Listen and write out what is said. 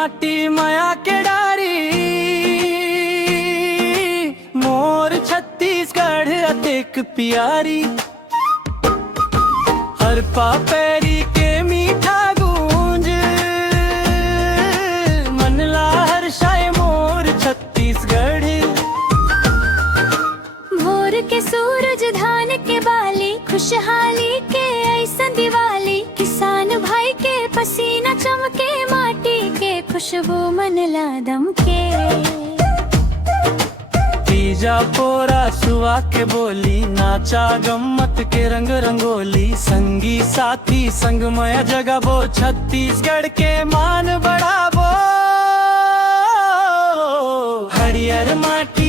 माटी माया के डारी मोर छत्तीसगढ़ अतेक प्यारी। हर पापैरी के मीठा गूंज मनला हर्षाए मोर छत्तीसगढ़। भोर के सूरज धान के बाली खुशहाली के ऐसन दिवाली। किसान भाई के पसीना चमके माटी के खुशबू मनला दम के। तीजा पोरा सुआ के बोली नाचा गम्मत के रंग रंगोली। संगी साथी संगमय जगाबो छत्तीसगढ़ के मान बढ़ाबो। हरियर माटी